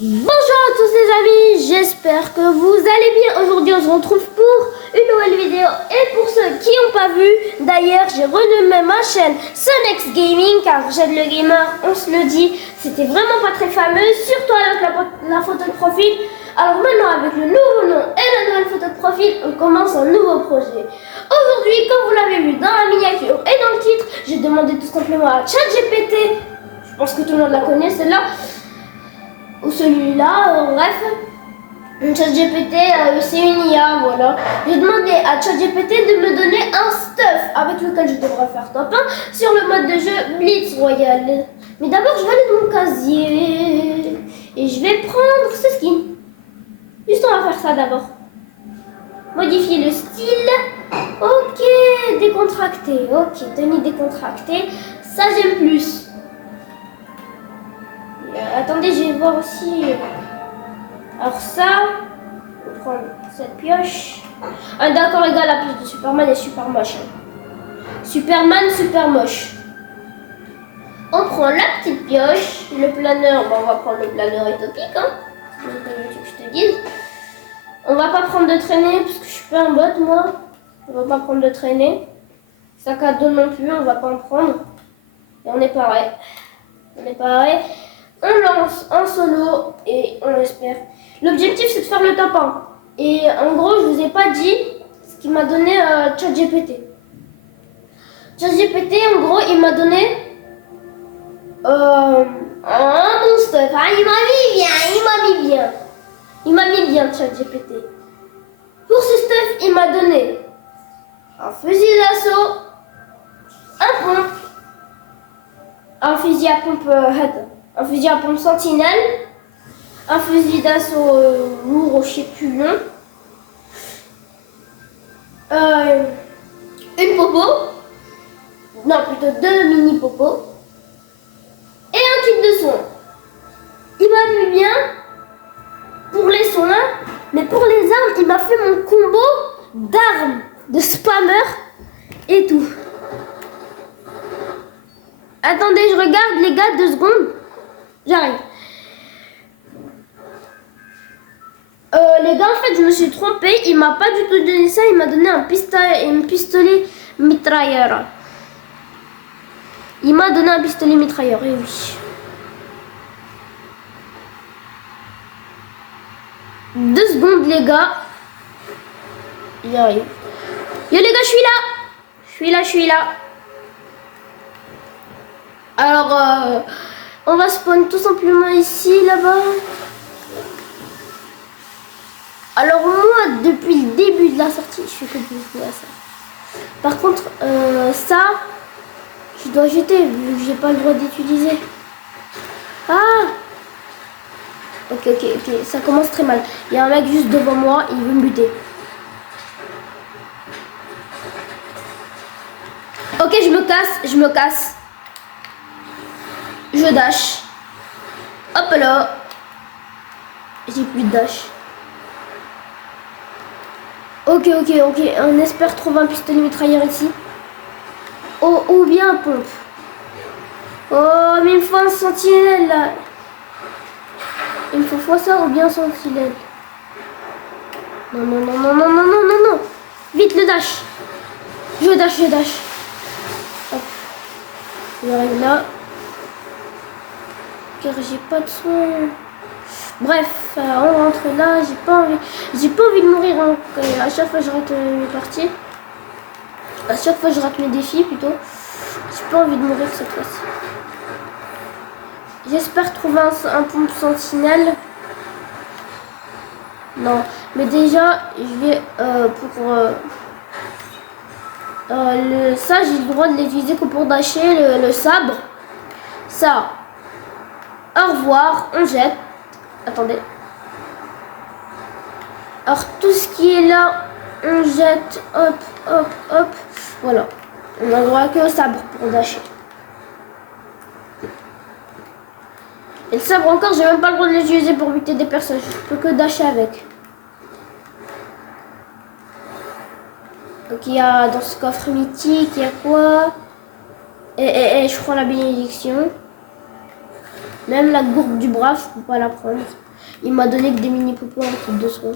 Bonjour à tous les amis, j'espère que vous allez bien. Aujourd'hui on se retrouve pour une nouvelle vidéo. Et pour ceux qui n'ont pas vu, d'ailleurs j'ai renommé ma chaîne Sonex Gaming, car Jade le Gamer, on se le dit, c'était vraiment pas très fameux, surtout avec la photo de profil. Alors maintenant avec le nouveau nom et la nouvelle photo de profil, on commence un nouveau projet. Aujourd'hui, comme vous l'avez vu dans la miniature et dans le titre, j'ai demandé tout simplement à ChatGPT, je pense que tout le monde la connaît celle-là, ou celui-là, bref, ChatGPT, c'est une IA, voilà. J'ai demandé à ChatGPT de me donner un stuff avec lequel je devrais faire top 1 sur le mode de jeu Blitz Royale. Mais d'abord, je vais aller dans mon casier et je vais prendre ce skin. Juste, on va faire ça d'abord. Modifier le style. Ok, décontracté. Ok, tenue décontractée. Ça, j'aime plus. Attendez, je vais voir aussi. Alors ça, je vais prendre cette pioche. Ah d'accord les gars, la pioche de Superman est super moche. Superman super moche. On prend la petite pioche, le planeur, bon, on va prendre le planeur utopique, hein. Je te dise. On va pas prendre de traînée parce que je suis pas un bot moi. On va pas prendre de traînée. Sac à dos non plus, on va pas en prendre. Et on est pareil. On est pareil. On lance en solo et on espère. L'objectif c'est de faire le top 1. Et en gros, je vous ai pas dit ce qu'il m'a donné ChatGPT. ChatGPT, en gros, il m'a donné un bon stuff. Ah, il m'a mis bien, il m'a mis bien. Il m'a mis bien ChatGPT. Pour ce stuff, il m'a donné un fusil d'assaut, un pompe, un fusil à pompe un fusil à pompe sentinelle, un fusil d'assaut lourd, je sais plus le nom, une popo, non plutôt deux mini popos, et un kit de soins. Il m'a mis bien pour les soins, mais pour les armes, il m'a fait mon combo d'armes, de spammer et tout. Attendez, je regarde les gars, 2 secondes. J'arrive. Les gars, en fait, je me suis trompée. Il m'a pas du tout donné ça. Il m'a donné un pistolet mitrailleur. Il m'a donné un pistolet mitrailleur, et oui. 2 secondes, les gars. J'arrive. Yo, les gars, je suis là. Je suis là. Alors, on va spawn tout simplement ici, là-bas. Alors moi, depuis le début de la sortie, je fais que de jouer à ça. Par contre, ça, je dois jeter vu que j'ai pas le droit d'utiliser. Ah! Ok, ça commence très mal. Il y a un mec juste devant moi, il veut me buter. Ok, je me casse. Je dash. Hop là. J'ai plus de dash. Ok. On espère trouver un pistolet mitrailleur ici. Oh, ou bien un pompe. Oh, mais il me faut un sentinelle là. Il me faut soit ça ou bien un sentinelle. Non. Vite le dash. Je dash. Hop. J'arrive là. Car j'ai pas de soin. Bref, on rentre là, j'ai pas envie de mourir, hein. À chaque fois je rate mes parties. À chaque fois je rate mes défis plutôt. J'ai pas envie de mourir cette fois-ci. J'espère trouver un pompe sentinelle. Non, mais déjà je vais ça j'ai le droit de l'utiliser que pour dasher le sabre. Ça. Au revoir, on jette. Attendez. Alors tout ce qui est là, on jette, hop. Voilà. On a le droit que au sabre pour dasher. Et le sabre encore, j'ai même pas le droit de l'utiliser pour buter des personnes. Je peux que dasher avec. Donc il y a dans ce coffre mythique, il y a quoi? Et je prends la bénédiction. Même la gourde du bras, je peux pas la prendre. Il m'a donné que des mini popos en kit de soins.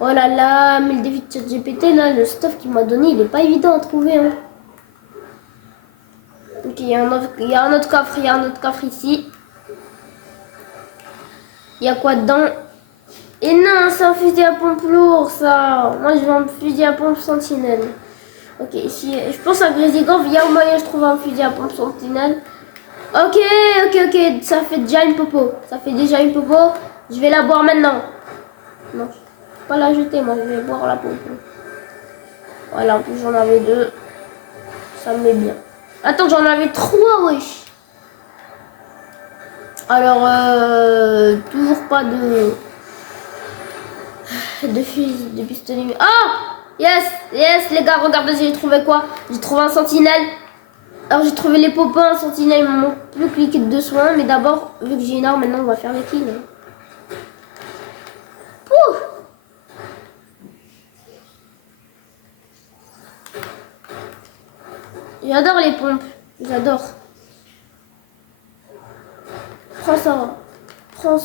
Oh là là, mais le défi de ChatGPT, là, le stuff qu'il m'a donné, il est pas évident à trouver. Hein. Ok, il y a un autre coffre, il y a un autre coffre ici. Il y a quoi dedans? Et non, c'est un fusil à pompe lourd, ça. Moi, je veux un fusil à pompe sentinelle. Ok, ici, je pense à Grésigov, il y a au moyen je trouve un fusil à pompe sentinelle. Ok, ça fait déjà une popo. Ça fait déjà une popo. Je vais la boire maintenant. Non, je vais pas la jeter, moi, je vais boire la popo. Voilà, en plus j'en avais 2. Ça me met bien. Attends, j'en avais 3, wesh. Alors, toujours pas de fusil, de pistolet. Ah! Yes, les gars, regardez, j'ai trouvé quoi? J'ai trouvé un sentinelle. Alors, j'ai trouvé les popins, un sentinelle, il me manque plus que les kits de soins. Mais d'abord, vu que j'ai une arme, maintenant, on va faire les kills. Pouh! J'adore les pompes. J'adore. Prends ça. Prends.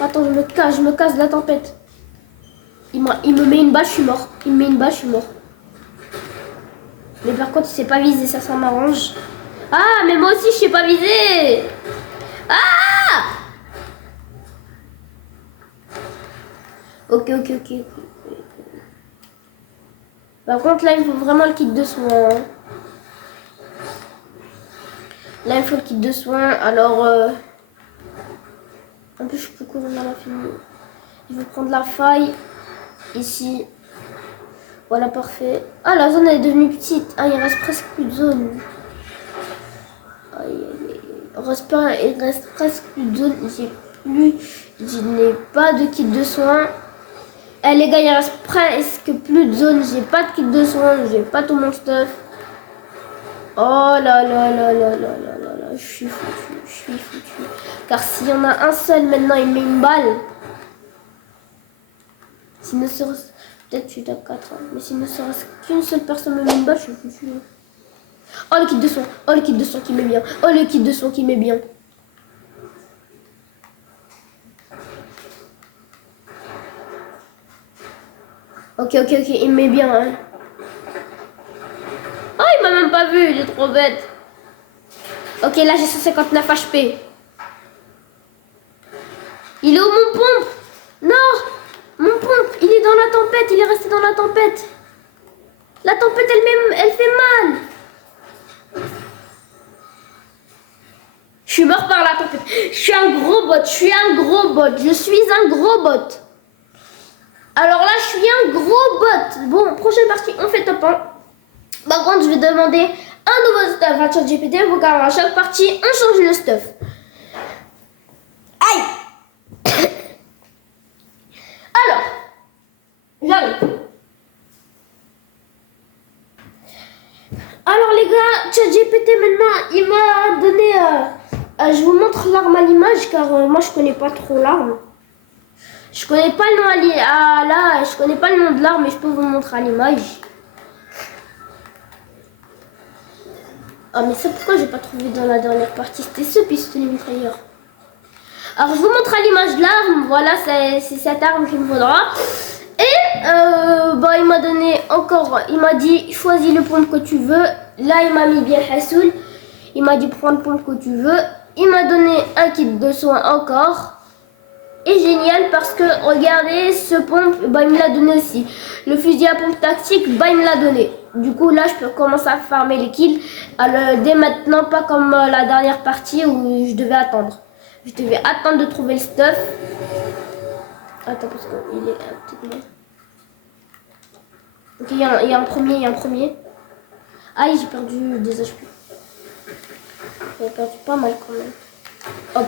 Attends, je me casse de la tempête. Il me met une balle, je suis mort. Il me met une balle, je suis mort. Mais par contre, il s'est pas visé, ça m'arrange. Ah, mais moi aussi, je sais pas viser. Ah! Ok. Par contre, là, il me faut vraiment le kit de soins. Là, il faut le kit de soins. Alors, en plus, je peux courir dans la file. Je vais prendre la faille. Ici. Voilà, parfait. Ah, la zone, elle est devenue petite. Ah, il reste presque plus de zone. Il reste presque plus de zone. Je n'ai pas de kit de soins. Eh les gars, il reste presque plus de zone. J'ai pas de kit de soins. J'ai pas tout mon stuff. Oh là là. Je suis foutu. Car s'il y en a un seul maintenant, il met une balle. S'il ne serait... Peut-être que je suis top 4. Hein. Mais s'il ne serait qu'une seule personne me met une balle, je suis foutu. Oh le kit de soins. Oh le kit de soins qui met bien. Oh le kit de soins qui met bien. Ok, il met bien. Hein. Oh, il m'a même pas vu, il est trop bête. Ok, là j'ai 159 HP. Il est où mon pompe? Non, mon pompe, il est dans la tempête, il est resté dans la tempête. La tempête elle fait mal. Je suis mort par la tempête. Je suis un gros bot, Je suis un gros bot. Alors là, je suis un gros bot. Bon, prochaine partie, on fait top 1. Par contre, je vais demander un nouveau stuff à ChatGPT. Car à chaque partie, on change le stuff. Aïe. Alors, j'arrive. Alors les gars, ChatGPT maintenant, il m'a donné... je vous montre l'arme à l'image car moi je connais pas trop l'arme. Je connais pas le nom je connais pas le nom de l'arme mais je peux vous montrer à l'image. Ah mais ça pourquoi j'ai pas trouvé dans la dernière partie? C'était ce pistolet mitrailleur. Alors je vous montre à l'image de l'arme. Voilà, c'est cette arme qu'il me faudra. Et il m'a donné encore, il m'a dit choisis le pompe que tu veux. Là il m'a mis bien Hassoul. Il m'a dit prends le pompe que tu veux. Il m'a donné un kit de soins encore. Et génial parce que regardez ce pompe, il me l'a donné aussi. Le fusil à pompe tactique, il me l'a donné. Du coup là je peux commencer à farmer les kills. Alors, dès maintenant, pas comme la dernière partie où je devais attendre. Je devais attendre de trouver le stuff. Attends parce qu'il est un petit peu... Ok, il y a un premier. Aïe, j'ai perdu des HP. J'ai perdu pas mal quand même. Hop.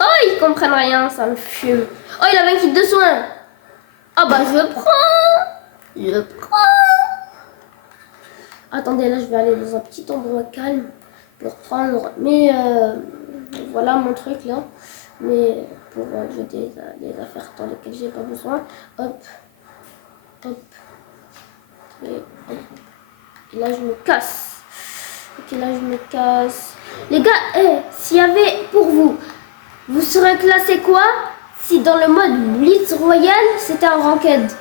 Oh, ils comprennent rien, ça me fume. Oh, il avait un kit de soins. Ah bah, je prends. Attendez, là, je vais aller dans un petit endroit calme pour prendre voilà mon truc là. Mais pour jeter des affaires dans lesquelles j'ai pas besoin. Hop. Et hop. Et là, je me casse. Ok, là, je me casse. Les gars, s'il y avait pour vous, vous serez classé quoi si dans le mode Blitz Royal c'était un ranked?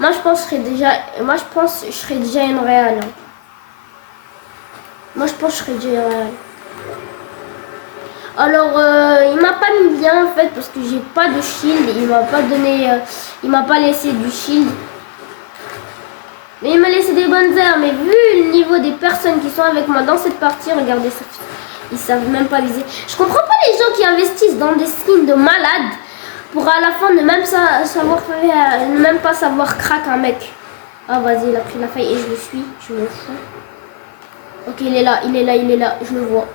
Moi je pense que je serais déjà une réal. Moi je pense que je serais déjà une réal. Alors il m'a pas mis bien en fait parce que j'ai pas de shield. Il m'a pas donné, il m'a pas laissé du shield. Mais il m'a laissé des bonnes armes. Mais vu le niveau des personnes qui sont avec moi dans cette partie, regardez ça. Ils savent même pas viser. Je comprends pas les gens qui investissent dans des skins de malades pour à la fin ne même pas savoir crack un mec. Ah vas-y, il a pris la faille et je le suis. Je me fous. Ok, il est là. Je le vois.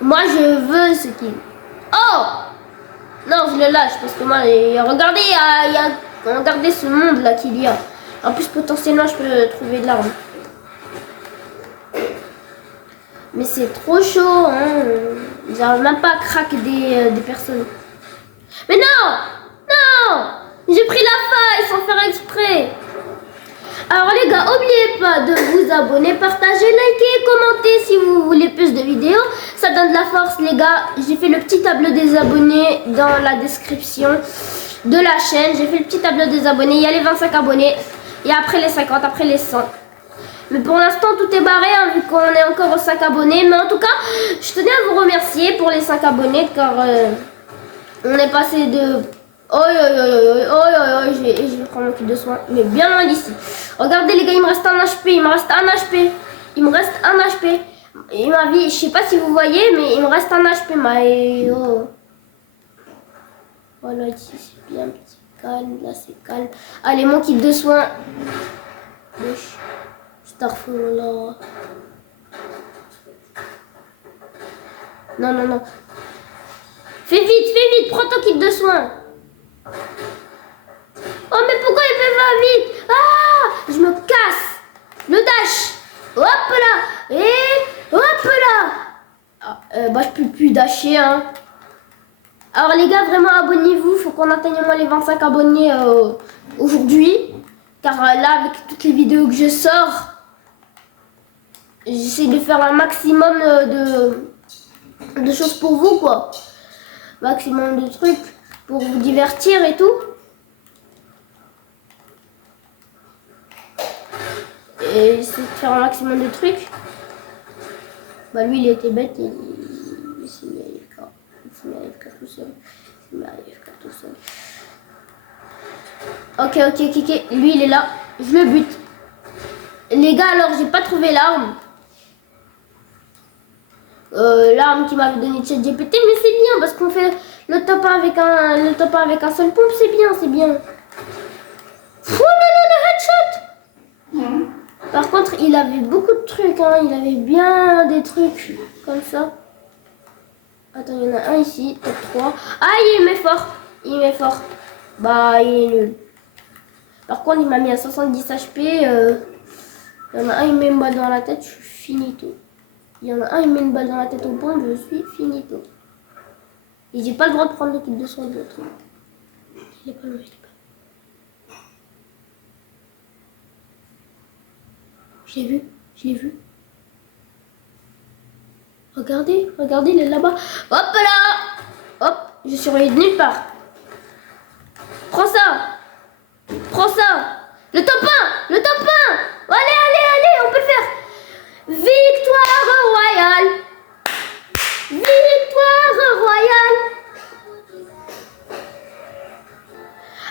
Moi je veux ce qu'il... Oh non, je le lâche parce que moi, regardez ce monde là qu'il y a. En plus potentiellement je peux trouver de l'arme. Mais c'est trop chaud, hein. Ils n'arrivent même pas à craquer des personnes. Mais non! Non! J'ai pris la faille sans faire exprès. Alors les gars, n'oubliez pas de vous abonner, partager, liker, commenter si vous voulez plus de vidéos. Ça donne de la force les gars. J'ai fait le petit tableau des abonnés dans la description de la chaîne. J'ai fait le petit tableau des abonnés. Il y a les 25 abonnés. Et après les 50, après les 100. Mais pour l'instant, tout est barré, hein, vu qu'on est encore aux 5 abonnés. Mais en tout cas, je tenais à vous remercier pour les 5 abonnés, car on est passé de... Je vais prendre mon kit de soin, mais bien loin d'ici. Regardez les gars, il me reste un HP, il me reste un HP. Et ma vie, je sais pas si vous voyez, mais il me reste un HP, Voilà, ici c'est bien petit calme, là c'est calme. Allez, mon kit de soin. Starfall. Non. Fais vite, prends ton kit de soins. Oh, mais pourquoi il fait pas vite? Ah, je me casse. Le dash. Hop là. Et hop là. Je peux plus dasher, hein. Alors les gars, vraiment abonnez-vous. Faut qu'on atteigne au moins les 25 abonnés aujourd'hui. Car là, avec toutes les vidéos que je sors, j'essaie de faire un maximum de choses pour vous, quoi. Maximum de trucs pour vous divertir et tout. Et j'essaie de faire un maximum de trucs. Bah lui, il était bête, il s'est mis à AFK tout seul. Ok. Lui, il est là. Je le bute. Les gars, alors, j'ai pas trouvé l'arme. L'arme qui m'avait donné ChatGPT, mais c'est bien parce qu'on fait le top 1 avec un seul pompe, c'est bien. Oh non, le headshot. Par contre, il avait beaucoup de trucs, hein. Il avait bien des trucs comme ça. Attends, il y en a un ici, top 3. Ah, il met fort. Bah, il est nul. Par contre, il m'a mis à 70 HP. Il y en a un, il met une balle dans la tête, je suis finito. Il y en a un, il met une balle dans la tête au point, je suis finito. Et j'ai pas le droit de prendre l'équipe de soin de l'autre. Il est pas loin, Je l'ai vu. Regardez, il est là-bas. Hop là. Hop, je surveille de nulle part. Prends ça. Le top 1. Allez, on peut le faire. Victoire royale.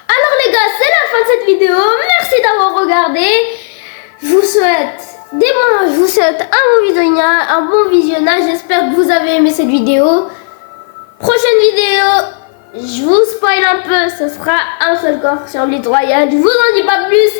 Alors les gars, c'est la fin de cette vidéo. Merci d'avoir regardé. Je vous souhaite un bon visionnage. J'espère que vous avez aimé cette vidéo. Prochaine vidéo, je vous spoil un peu. Ce sera un seul coffre sur Blitz Royal. Je vous en dis pas plus.